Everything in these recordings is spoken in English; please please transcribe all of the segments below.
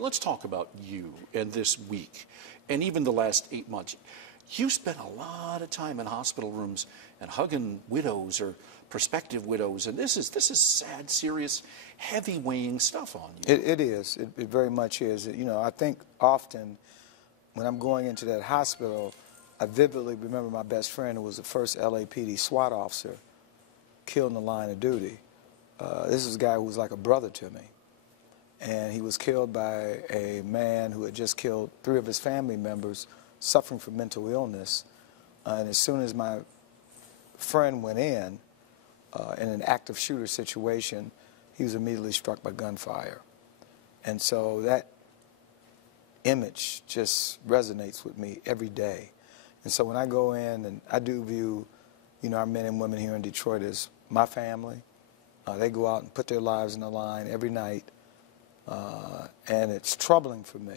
Let's talk about you and this week and even the last 8 months. You spent a lot of time in hospital rooms and hugging widows or prospective widows, and this is sad, serious, heavy weighing stuff on you. It is. It very much is. You know, I think often when I'm going into that hospital, I vividly remember my best friend who was the first LAPD SWAT officer killed in the line of duty. This is a guy who was like a brother to me. And he was killed by a man who had just killed 3 of his family members suffering from mental illness. And as soon as my friend went in an active shooter situation, he was immediately struck by gunfire. And so that image just resonates with me every day. And so when I go in, and I do view, you know, our men and women here in Detroit as my family. They go out and put their lives on the line every night. And it's troubling for me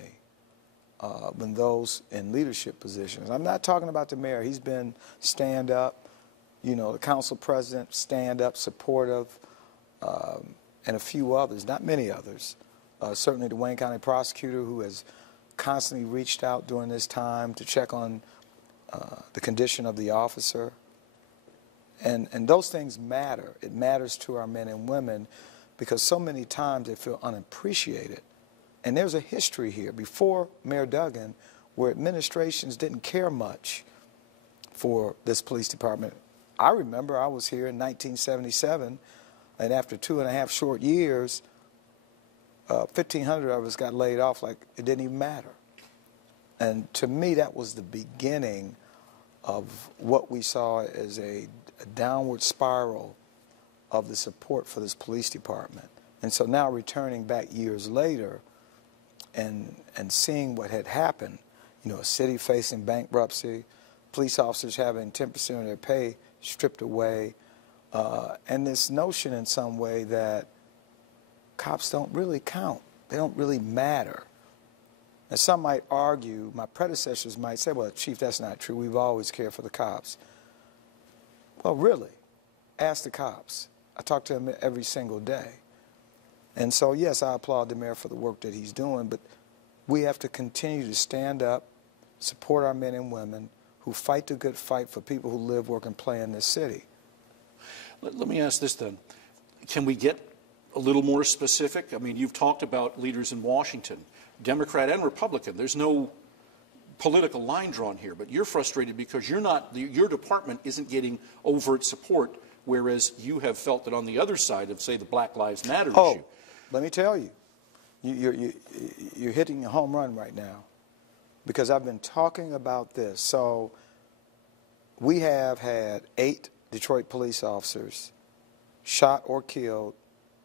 when those in leadership positions, I'm not talking about the mayor, he's been stand up, you know, the council president, stand up, supportive, and a few others, not many others. Certainly the Wayne County prosecutor, who has constantly reached out during this time to check on the condition of the officer. And those things matter. It matters to our men and women, because so many times they feel unappreciated. And there's a history here before Mayor Duggan where administrations didn't care much for this police department. I remember I was here in 1977, and after 2.5 short years, 1,500 of us got laid off like it didn't even matter. And to me, that was the beginning of what we saw as a downward spiral of the support for this police department. And so now returning back years later and seeing what had happened, you know, a city facing bankruptcy, police officers having 10% of their pay stripped away, and this notion in some way that cops don't really count. They don't really matter. And some might argue, my predecessors might say, well, Chief, that's not true. We've always cared for the cops. Well, really, ask the cops. I talk to them every single day. And so, yes, I applaud the mayor for the work that he's doing, but we have to continue to stand up, support our men and women who fight the good fight for people who live, work, and play in this city. Let me ask this then. Can we get a little more specific? I mean, you've talked about leaders in Washington, Democrat and Republican. There's no political line drawn here, but you're frustrated because your department isn't getting overt support, whereas you have felt that on the other side of, say, the Black Lives Matter issue. Let me tell you, you're hitting a home run right now, because I've been talking about this. So we have had 8 Detroit police officers shot or killed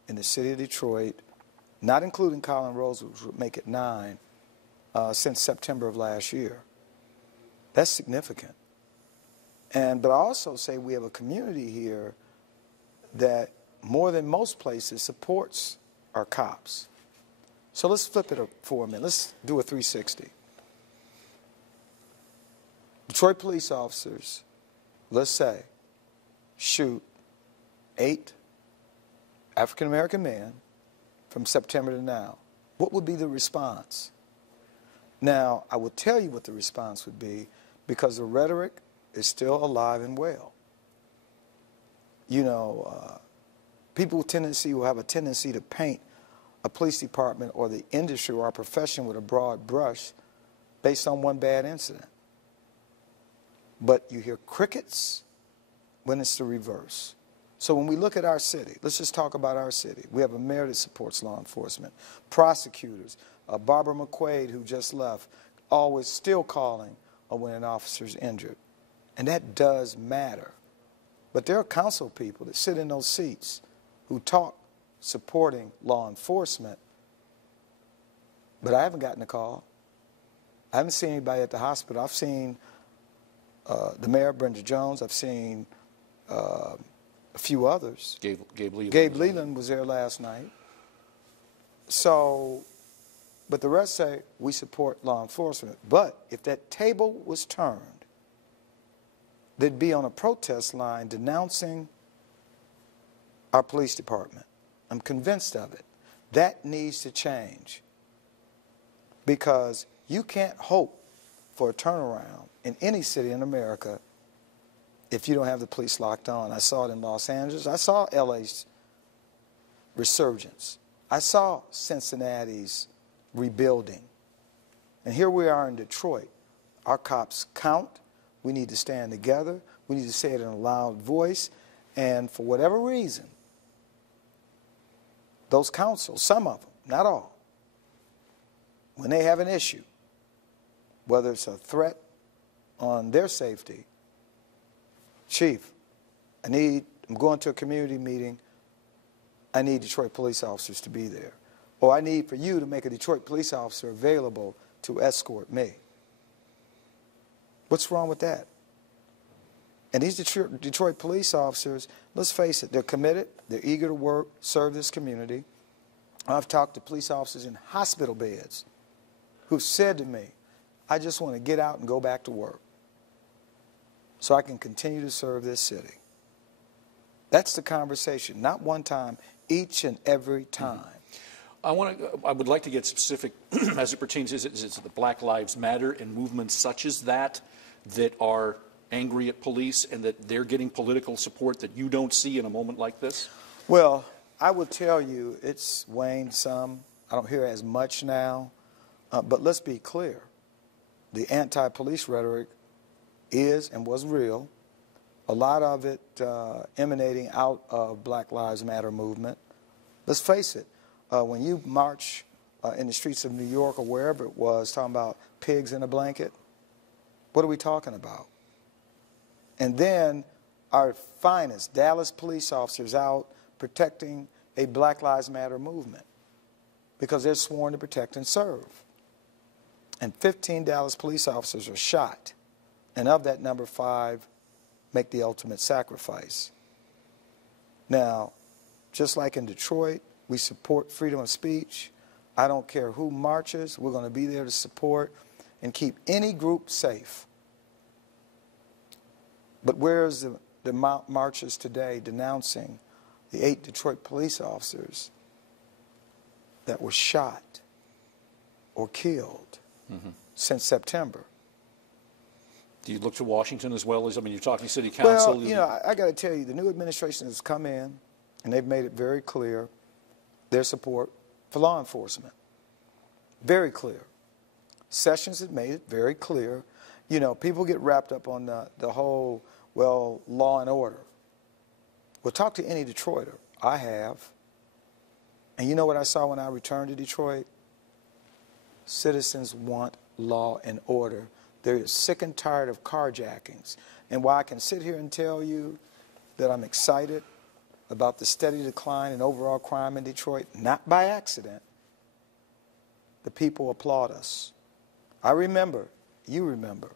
in the city of Detroit, not including Colin Rose, which would make it 9, since September of last year. That's significant. But I also say we have a community here that more than most places supports our cops. So let's flip it for a minute. Let's do a 360. Detroit police officers, let's say, shoot 8 African-American men from September to now. What would be the response? Now, I will tell you what the response would be, because the rhetoric is still alive and well. You know, people will have a tendency to paint a police department or the industry or our profession with a broad brush based on one bad incident. But you hear crickets when it's the reverse. So when we look at our city, let's just talk about our city. We have a mayor that supports law enforcement, prosecutors, Barbara McQuaid, who just left, always still calling when an officer's injured. And that does matter. But there are council people that sit in those seats who talk supporting law enforcement, but I haven't gotten a call. I haven't seen anybody at the hospital. I've seen the mayor, Brenda Jones. I've seen a few others. Gabe Leland. Gabe Leland was there last night. So, but the rest say we support law enforcement. But if that table was turned, they'd be on a protest line denouncing our police department. I'm convinced of it. That needs to change. because you can't hope for a turnaround in any city in America if you don't have the police locked on. I saw it in Los Angeles. I saw LA's resurgence. I saw Cincinnati's rebuilding. And here we are in Detroit. Our cops count. We need to stand together. We need to say it in a loud voice. And for whatever reason, those councils, some of them, not all, when they have an issue, whether it's a threat on their safety, Chief, I'm going to a community meeting, I need Detroit police officers to be there. Or I need for you to make a Detroit police officer available to escort me. What's wrong with that? And these Detroit police officers, let's face it, they're committed, they're eager to work, serve this community. I've talked to police officers in hospital beds who've said to me, I just want to get out and go back to work so I can continue to serve this city. That's the conversation, not one time, each and every time. I would like to get specific as it pertains, is it the Black Lives Matter and movements such as that that are angry at police and that they're getting political support that you don't see in a moment like this? Well, I will tell you it's waned some. I don't hear as much now. But let's be clear. The anti-police rhetoric is and was real. A lot of it emanating out of Black Lives Matter movement. Let's face it, when you march in the streets of New York or wherever it was talking about pigs in a blanket, what are we talking about? And then our finest Dallas police officers out protecting a Black Lives Matter movement because they're sworn to protect and serve. And 15 Dallas police officers are shot. And of that number, 5 make the ultimate sacrifice. Now, just like in Detroit, we support freedom of speech. I don't care who marches. We're going to be there to support and keep any group safe. But where's the marches today denouncing the 8 Detroit police officers that were shot or killed since September? Do you look to Washington as well as, I mean, you're talking city council? Well, you know, I got to tell you, the new administration has come in and they've made it very clear their support for law enforcement. Very clear. Sessions has made it very clear. You know, people get wrapped up on the whole, well, law and order. Well, talk to any Detroiter. I have. And you know what I saw when I returned to Detroit? Citizens want law and order. They're sick and tired of carjackings. And while I can sit here and tell you that I'm excited about the steady decline in overall crime in Detroit, not by accident, the people applaud us. I remember, you remember,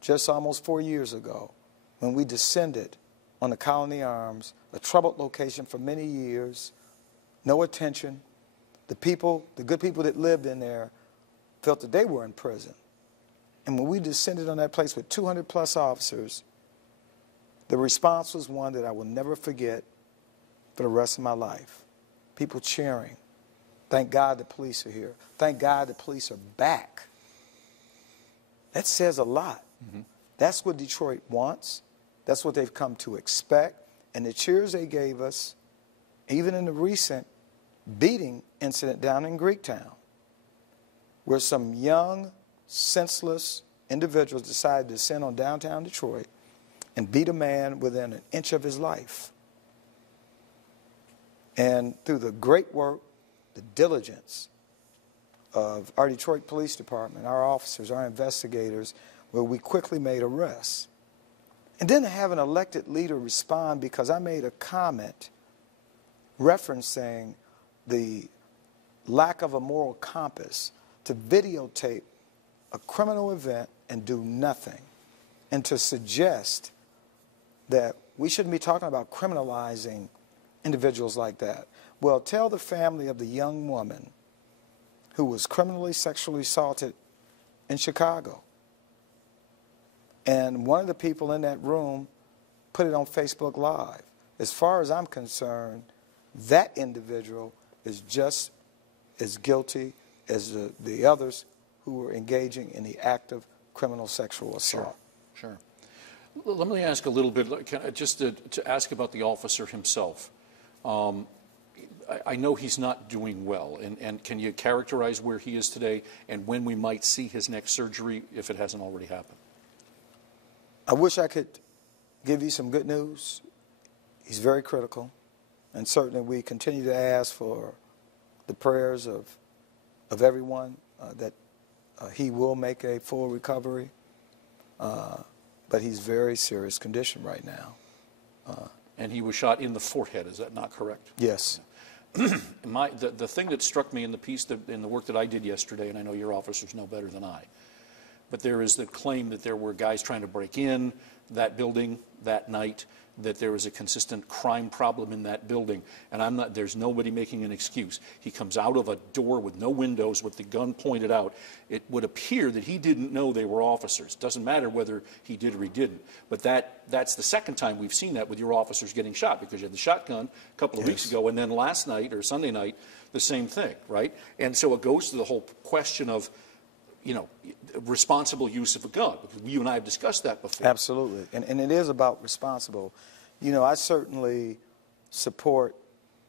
just almost 4 years ago when we descended on the Colony Arms, a troubled location for many years, no attention. The people, the good people that lived in there felt that they were in prison. And when we descended on that place with 200 plus officers, the response was one that I will never forget for the rest of my life. People cheering. Thank God the police are here. Thank God the police are back. That says a lot. That's what Detroit wants. That's what they've come to expect. And the cheers they gave us, even in the recent beating incident down in Greektown, where some young, senseless individuals decided to descend on downtown Detroit and beat a man within an inch of his life. And through the great work, the diligence of our Detroit Police Department, our officers, our investigators, where we quickly made arrests. And then to have an elected leader respond because I made a comment referencing the lack of a moral compass to videotape a criminal event and do nothing, and to suggest that we shouldn't be talking about criminalizing individuals like that. Well, tell the family of the young woman who was criminally sexually assaulted in Chicago. And one of the people in that room put it on Facebook Live. As far as I'm concerned, that individual is just as guilty as the others who were engaging in the act of criminal sexual assault. Sure. Let me ask a little bit, just to ask about the officer himself. I know he's not doing well, and can you characterize where he is today and when we might see his next surgery, if it hasn't already happened? I wish I could give you some good news. He's very critical, and certainly we continue to ask for the prayers of everyone that he will make a full recovery, but he's very serious condition right now. And he was shot in the forehead, is that not correct? Yes. The thing that struck me in the piece, in the work that I did yesterday, and I know your officers know better than I, but there is the claim that there were guys trying to break in that building that night, that there was a consistent crime problem in that building, and there's nobody making an excuse. He comes out of a door with no windows with the gun pointed out. It would appear that he didn't know they were officers. Doesn't matter whether he did or he didn't. But that's the second time we've seen that with your officers getting shot, because you had the shotgun a couple of weeks ago, and then last night or Sunday night, the same thing, right? And so it goes to the whole question of, responsible use of a gun. Because you and I have discussed that before. Absolutely. And it is about responsible. I certainly support,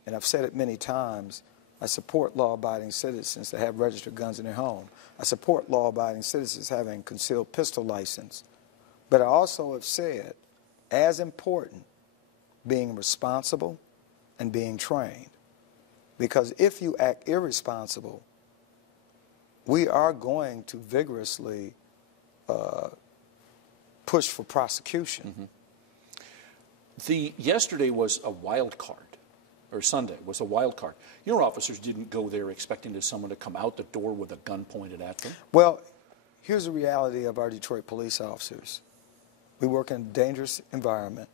and I've said it many times, I support law-abiding citizens that have registered guns in their home. I support law-abiding citizens having concealed pistol license. But I also have said, as important, being responsible and being trained. Because if you act irresponsible, we are going to vigorously push for prosecution. Yesterday was a wild card, or Sunday was a wild card. Your officers didn't go there expecting someone to come out the door with a gun pointed at them. Well, here's the reality of our Detroit police officers. We work in a dangerous environment,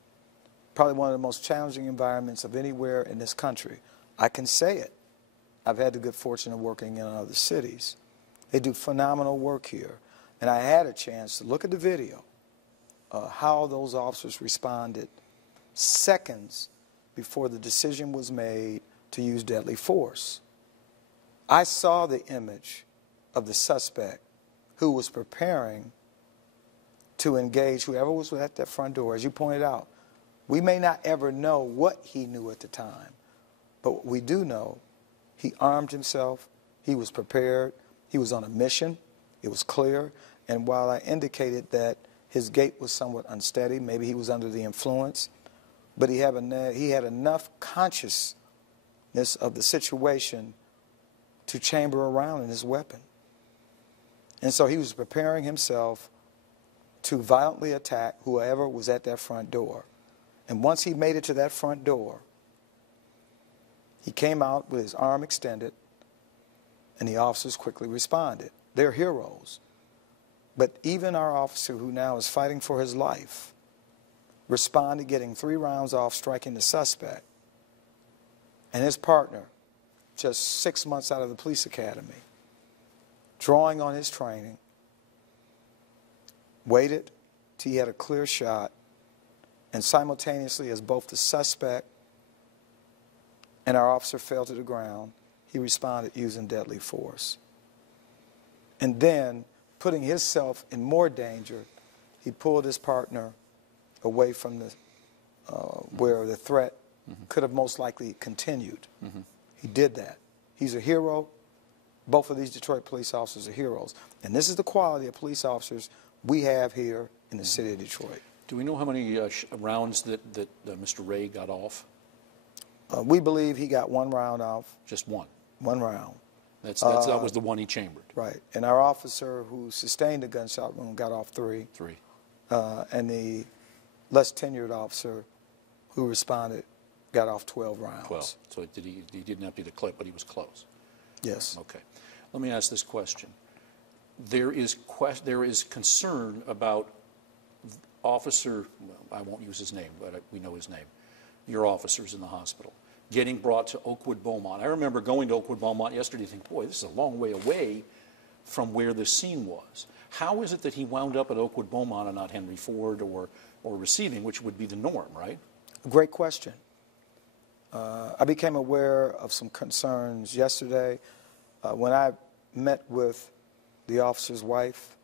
probably one of the most challenging environments of anywhere in this country. I can say it. I've had the good fortune of working in other cities. They do phenomenal work here. And I had a chance to look at the video, how those officers responded seconds before the decision was made to use deadly force. I saw the image of the suspect who was preparing to engage whoever was at that front door. As you pointed out, we may not ever know what he knew at the time, but what we do know, he armed himself, he was prepared, he was on a mission, it was clear, and while I indicated that his gait was somewhat unsteady, maybe he was under the influence, but he had enough consciousness of the situation to chamber around in his weapon. And so he was preparing himself to violently attack whoever was at that front door. And once he made it to that front door, he came out with his arm extended, and the officers quickly responded. They're heroes. But even our officer, who now is fighting for his life, responded, getting 3 rounds off, striking the suspect. And his partner, just 6 months out of the police academy, drawing on his training, waited till he had a clear shot, and simultaneously, as both the suspect and our officer fell to the ground, he responded using deadly force. And then, putting himself in more danger, he pulled his partner away from the where the threat could have most likely continued. He did that. He's a hero. Both of these Detroit police officers are heroes. And this is the quality of police officers we have here in the city of Detroit. Do we know how many rounds that Mr. Ray got off? We believe he got 1 round off. Just one? 1 round. That was the one he chambered. Right. And our officer who sustained the gunshot wound got off 3. 3. And the less tenured officer who responded got off 12 rounds. 12. So he didn't empty the clip, but he was close. Yes. Okay. Let me ask this question. There is concern about officer, well, I won't use his name, but we know his name, your officers in the hospital, getting brought to Oakwood Beaumont. I remember going to Oakwood Beaumont yesterday and thinking, boy, this is a long way away from where this scene was. How is it that he wound up at Oakwood Beaumont and not Henry Ford or receiving, which would be the norm, right? Great question. I became aware of some concerns yesterday when I met with the officer's wife,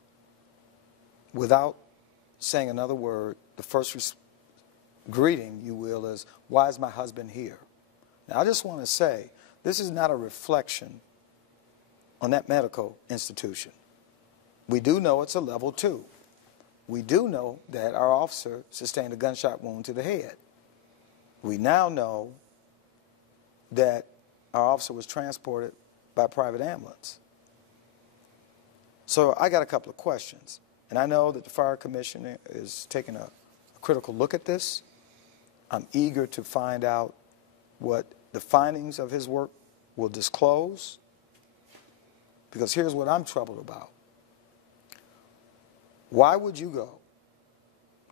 without saying another word, the first greeting, you will, is, "Why is my husband here?" Now, I just want to say, this is not a reflection on that medical institution. We do know it's a level 2. We do know that our officer sustained a gunshot wound to the head. We now know that our officer was transported by a private ambulance. So I got a couple of questions. And I know that the Fire Commission is taking a critical look at this. I'm eager to find out what the findings of his work will disclose, because here's what I'm troubled about. Why would you go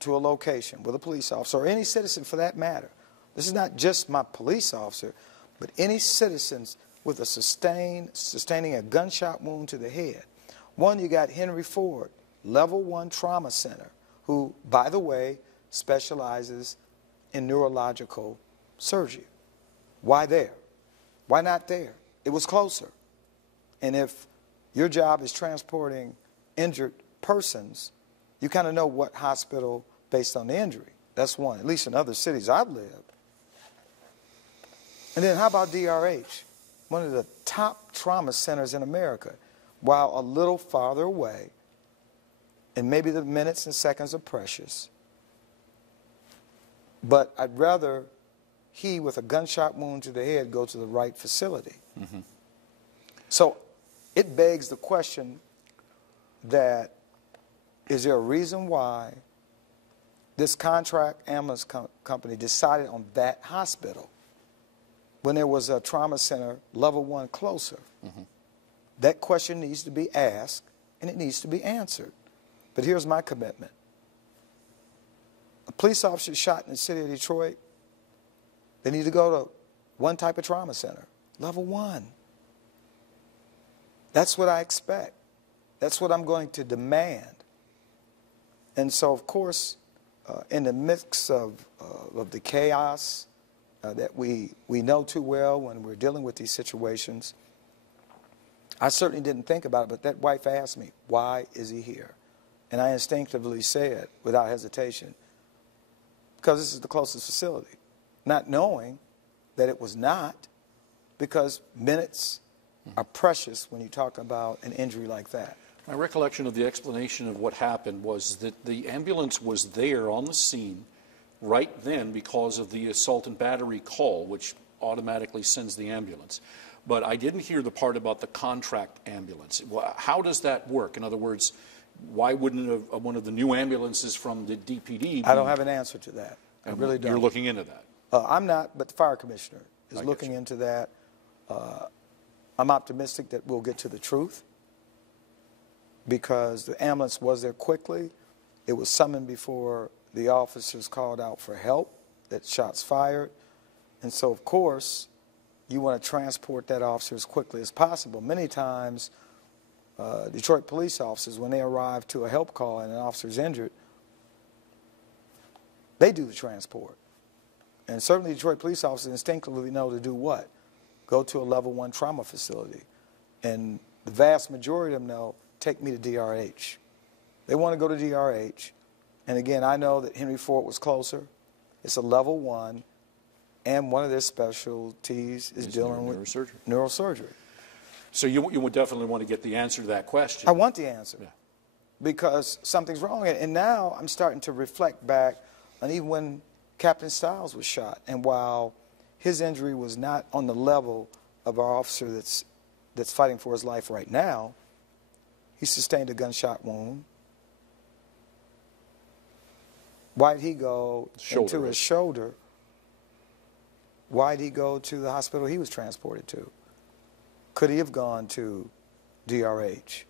to a location with a police officer, or any citizen for that matter? This is not just my police officer, but any citizens with a sustaining a gunshot wound to the head. One, you got Henry Ford, level 1 trauma center, who, by the way, specializes in neurological surgery. Why there? Why not there? It was closer. And if your job is transporting injured persons, you kind of know what hospital based on the injury. That's one, at least in other cities I've lived. And then how about DRH? One of the top trauma centers in America, while a little farther away, and maybe the minutes and seconds are precious. But I'd rather he, with a gunshot wound to the head, go to the right facility. Mm-hmm. So it begs the question that, is there a reason why this contract ambulance company decided on that hospital when there was a trauma center level 1 closer? Mm-hmm. That question needs to be asked, and it needs to be answered. But here's my commitment. A police officer shot in the city of Detroit, they need to go to one type of trauma center, level 1. That's what I expect. That's what I'm going to demand. And so, of course, in the mix of the chaos that we know too well when we're dealing with these situations, I certainly didn't think about it, but that wife asked me, why is he here? And I instinctively said, without hesitation, because this is the closest facility, not knowing that it was not, because minutes are precious when you talk about an injury like that. My recollection of the explanation of what happened was that the ambulance was there on the scene right then because of the assault and battery call, which automatically sends the ambulance. But I didn't hear the part about the contract ambulance. How does that work? In other words, why wouldn't one of the new ambulances from the DPD I don't have an answer to that. I really don't. You're looking into that? I'm not, but the fire commissioner is looking into that. I'm optimistic that we'll get to the truth, because the ambulance was there quickly. It was summoned before the officers called out for help, that shots fired. And so, of course, you want to transport that officer as quickly as possible. Many times, Detroit police officers, when they arrive to a help call and an officer's injured, they do the transport. And certainly Detroit police officers instinctively know to do what? Go to a level 1 trauma facility. And the vast majority of them know, take me to DRH. They want to go to DRH. And again, I know that Henry Ford was closer. It's a level 1. And one of their specialties is dealing with neurosurgery. So you would definitely want to get the answer to that question. I want the answer. Yeah. Because something's wrong. And now I'm starting to reflect back on even when Captain Stiles was shot. And while his injury was not on the level of our officer that's fighting for his life right now, he sustained a gunshot wound. Why did he go into his shoulder? Why did he go to the hospital he was transported to? Could he have gone to DRH?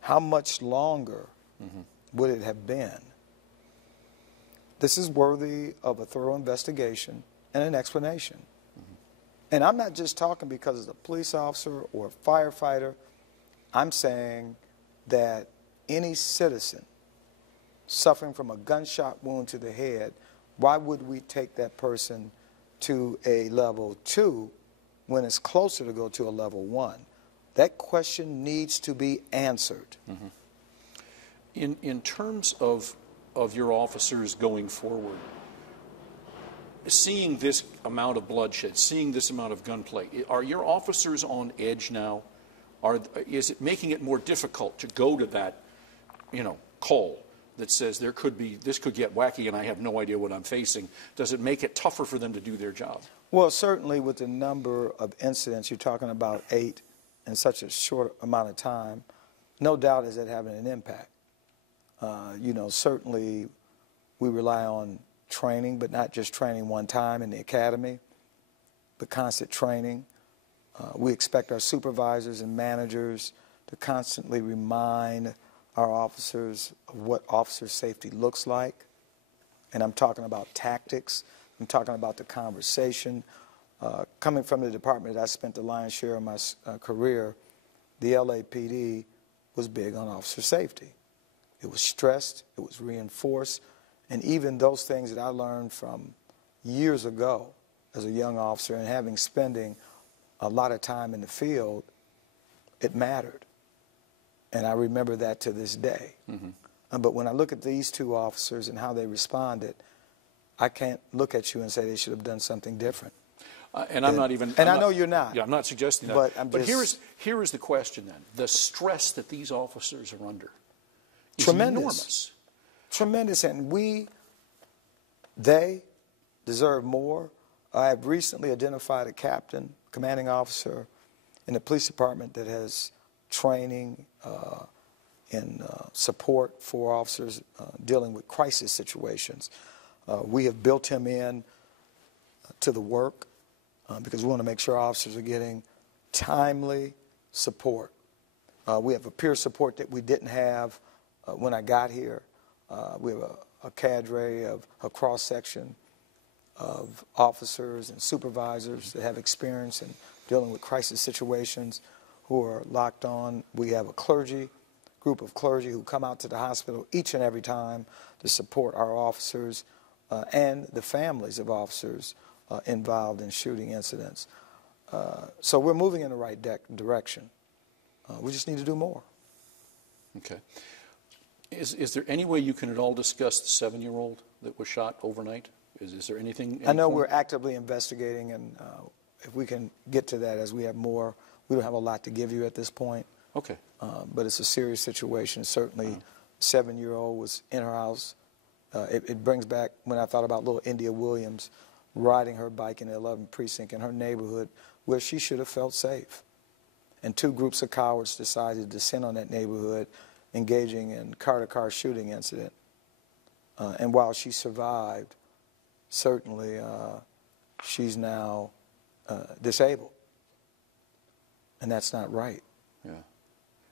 How much longer would it have been? This is worthy of a thorough investigation and an explanation. And I'm not just talking because it's a police officer or a firefighter. I'm saying that any citizen suffering from a gunshot wound to the head, why would we take that person to a level 2 when it's closer to go to a level 1? That question needs to be answered. In terms of your officers going forward, seeing this amount of bloodshed, seeing this amount of gunplay, are your officers on edge now? Is it making it more difficult to go to that, call that says this could get wacky and I have no idea what I'm facing? Does it make it tougher for them to do their job? Well, certainly with the number of incidents, you're talking about 8 in such a short amount of time, no doubt is it having an impact. Certainly we rely on training, but not just training one time in the academy, but constant training. We expect our supervisors and managers to constantly remind our officers of what officer safety looks like. And I'm talking about tactics. I'm talking about the conversation. Coming from the department that I spent the lion's share of my career, the LAPD was big on officer safety. It was stressed, it was reinforced, and even those things that I learned from years ago as a young officer and spending a lot of time in the field, it mattered. And I remember that to this day. But when I look at these two officers and how they responded, I can't look at you and say they should have done something different. And I'm not even... And I know you're not. Yeah, I'm not suggesting that. But here is the question then. The stress that these officers are under is enormous. Tremendous. And they deserve more. I have recently identified a captain, commanding officer in the police department that has training in support for officers dealing with crisis situations. We have built him in to the work because we want to make sure officers are getting timely support. We have a peer support that we didn't have when I got here. We have a cadre of a cross-section of officers and supervisors that have experience in dealing with crisis situations who are locked on. We have a group of clergy who come out to the hospital each and every time to support our officers and the families of officers involved in shooting incidents. So we're moving in the right direction. We just need to do more. Okay. Is there any way you can at all discuss the 7-year-old that was shot overnight? Is there anything? I know we're actively investigating, and if we can get to that as we have more, we don't have a lot to give you at this point. Okay. But it's a serious situation. Certainly, 7-year-old was in her house. It brings back when I thought about little India Williams riding her bike in the 11th precinct in her neighborhood where she should have felt safe. And 2 groups of cowards decided to descend on that neighborhood, engaging in car-to-car shooting incident. And while she survived, certainly she's now disabled. And that's not right. Yeah.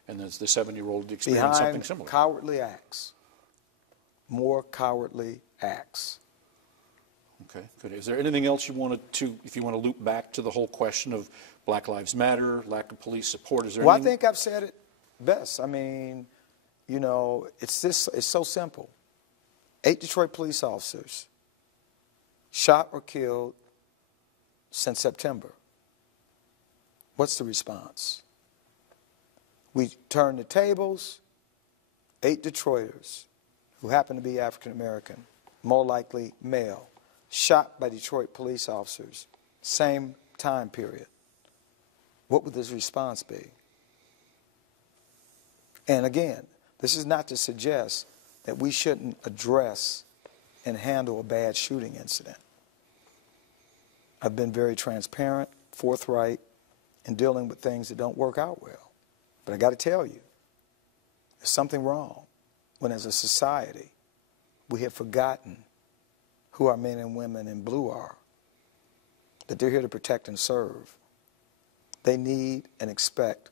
And the 7-year-old experienced something similar. Cowardly acts. More cowardly acts. Okay, good. Is there anything else you wanted to, if you want to loop back to the whole question of Black Lives Matter, lack of police support, is there anything? Well, I think I've said it best. I mean, it's so simple. 8 Detroit police officers shot or killed since September. What's the response? We turned the tables. 8 Detroiters who happen to be African American, more likely male, shot by Detroit police officers, same time period. What would this response be? And again, this is not to suggest that we shouldn't address and handle a bad shooting incident. I've been very transparent, forthright in dealing with things that don't work out well. But I got to tell you, there's something wrong when as a society we have forgotten who our men and women in blue are, that they're here to protect and serve. They need and expect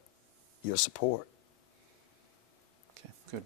your support. Okay, good.